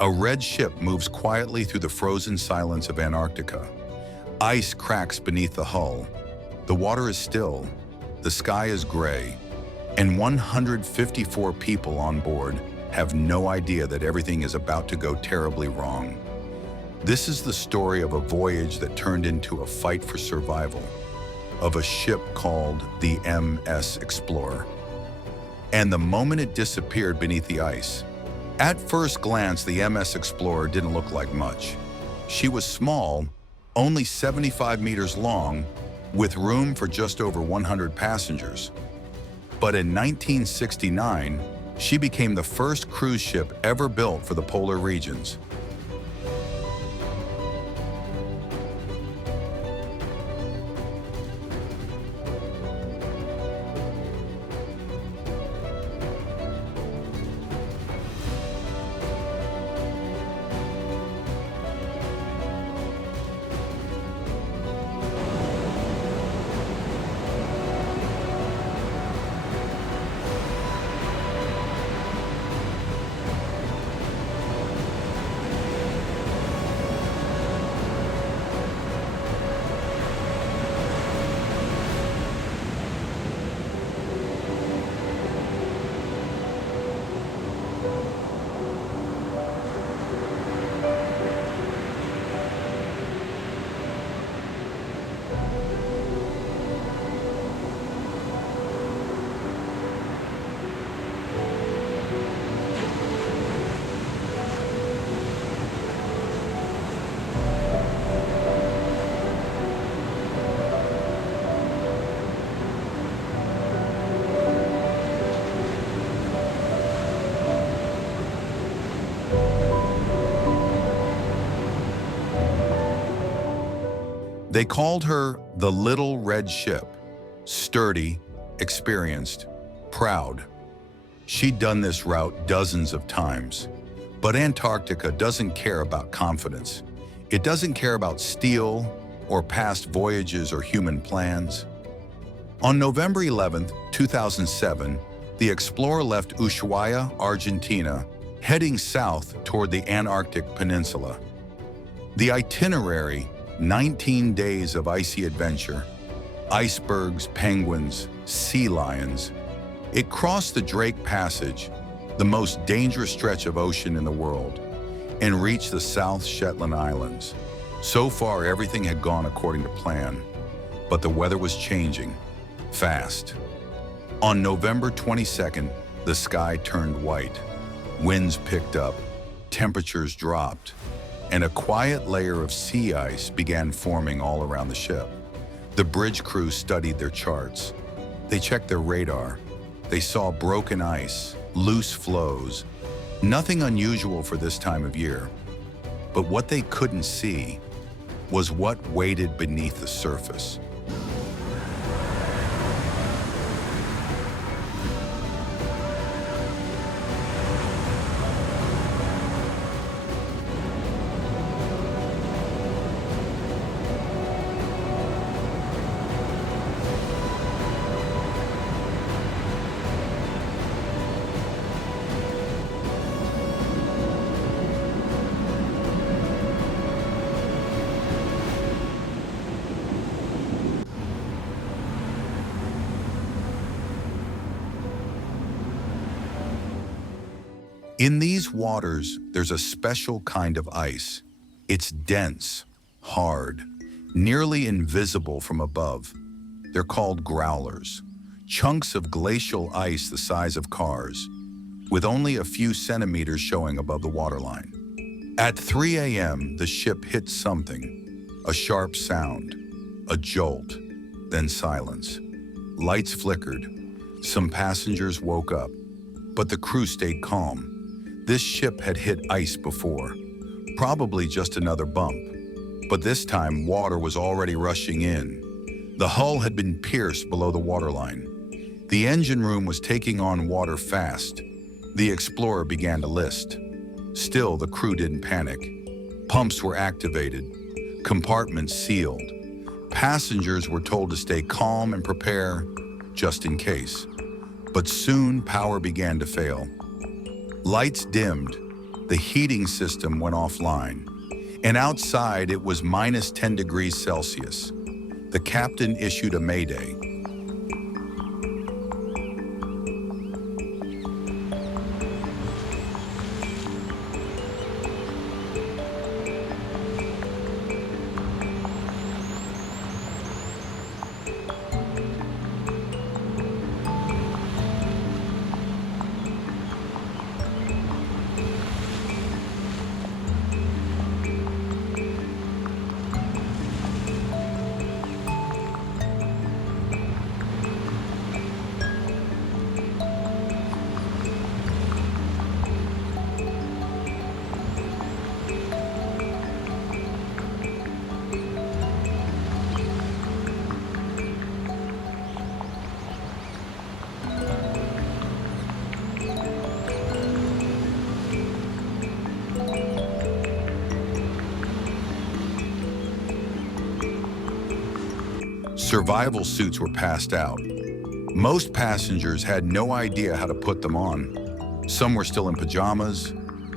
A red ship moves quietly through the frozen silence of Antarctica. Ice cracks beneath the hull. The water is still, the sky is gray, and 154 people on board have no idea that everything is about to go terribly wrong. This is the story of a voyage that turned into a fight for survival, of a ship called the MS Explorer. And the moment it disappeared beneath the ice, at first glance, the MS Explorer didn't look like much. She was small, only 75 meters long, with room for just over 100 passengers. But in 1969, she became the first cruise ship ever built for the polar regions. They called her the Little Red Ship, sturdy, experienced, proud. She'd done this route dozens of times. But Antarctica doesn't care about confidence. It doesn't care about steel or past voyages or human plans. On November 11, 2007, the Explorer left Ushuaia, Argentina, heading south toward the Antarctic Peninsula. The itinerary: 19 days of icy adventure, icebergs, penguins, sea lions. It crossed the Drake Passage, the most dangerous stretch of ocean in the world, and reached the South Shetland Islands. So far, everything had gone according to plan, but the weather was changing, fast. On November 22nd, the sky turned white. Winds picked up, temperatures dropped, and a quiet layer of sea ice began forming all around the ship. The bridge crew studied their charts. They checked their radar. They saw broken ice, loose floes, nothing unusual for this time of year. But what they couldn't see was what waited beneath the surface. In these waters, there's a special kind of ice. It's dense, hard, nearly invisible from above. They're called growlers, chunks of glacial ice the size of cars, with only a few centimeters showing above the waterline. At 3 a.m., the ship hit something, a sharp sound, a jolt, then silence. Lights flickered. Some passengers woke up, but the crew stayed calm. This ship had hit ice before, probably just another bump, but this time water was already rushing in. The hull had been pierced below the waterline. The engine room was taking on water fast. The Explorer began to list. Still, the crew didn't panic. Pumps were activated, compartments sealed. Passengers were told to stay calm and prepare, just in case. But soon power began to fail. Lights dimmed, The heating system went offline, and outside it was minus 10 degrees Celsius. The captain issued a mayday. Survival suits were passed out. Most passengers had no idea how to put them on. Some were still in pajamas.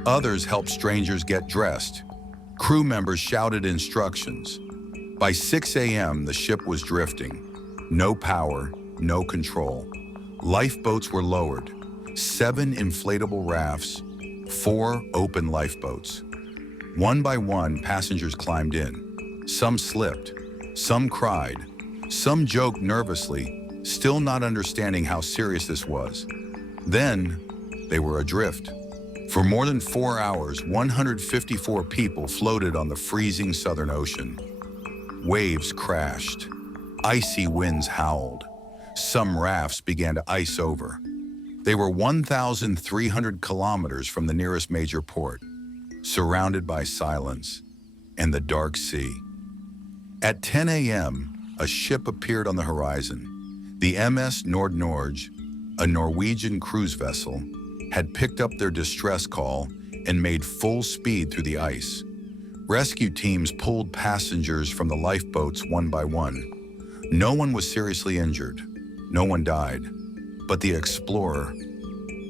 Others helped strangers get dressed. Crew members shouted instructions. By 6 a.m., the ship was drifting. No power, no control. Lifeboats were lowered. 7 inflatable rafts, 4 open lifeboats. One by one, passengers climbed in. Some slipped. Some cried. Some joked nervously, still not understanding how serious this was. Then, they were adrift. For more than 4 hours, 154 people floated on the freezing Southern Ocean. Waves crashed. Icy winds howled. Some rafts began to ice over. They were 1,300 kilometers from the nearest major port, surrounded by silence and the dark sea. At 10 a.m., a ship appeared on the horizon. The MS Nord-Norge, a Norwegian cruise vessel, had picked up their distress call and made full speed through the ice. Rescue teams pulled passengers from the lifeboats one by one. No one was seriously injured. No one died. But the Explorer,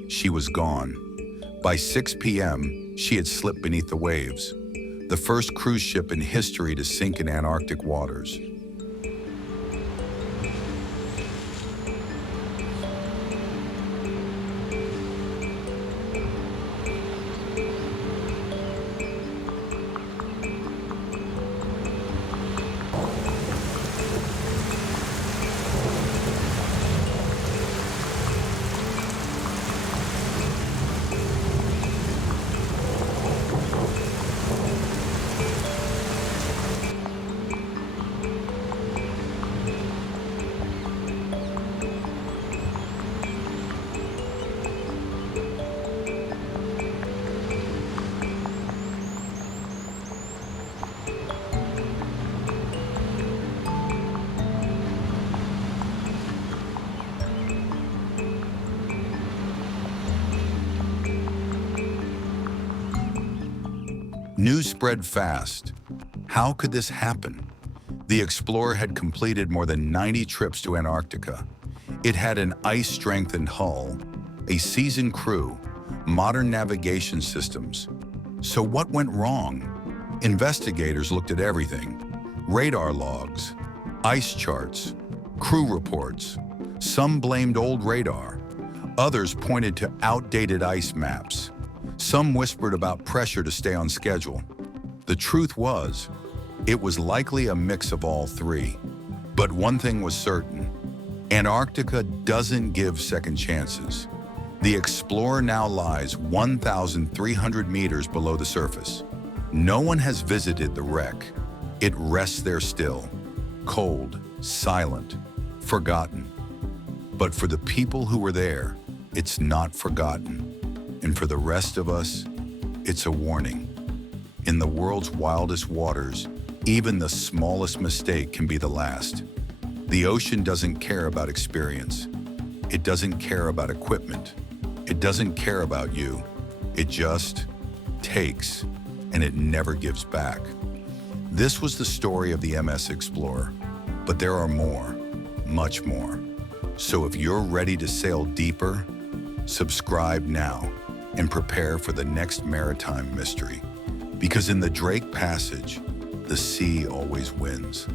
she was gone. By 6 p.m., she had slipped beneath the waves, the first cruise ship in history to sink in Antarctic waters. News spread fast. How could this happen? The Explorer had completed more than 90 trips to Antarctica. It had an ice-strengthened hull, a seasoned crew, modern navigation systems. So what went wrong? Investigators looked at everything: radar logs, ice charts, crew reports. Some blamed old radar. Others pointed to outdated ice maps. Some whispered about pressure to stay on schedule. The truth was, it was likely a mix of all three. But one thing was certain: Antarctica doesn't give second chances. The Explorer now lies 1,300 meters below the surface. No one has visited the wreck. It rests there still, cold, silent, forgotten. But for the people who were there, it's not forgotten. And for the rest of us, it's a warning. In the world's wildest waters, even the smallest mistake can be the last. The ocean doesn't care about experience. It doesn't care about equipment. It doesn't care about you. It just takes, and it never gives back. This was the story of the MS Explorer, but there are more, much more. So if you're ready to sail deeper, subscribe now. and prepare for the next maritime mystery. Because in the Drake Passage, the sea always wins.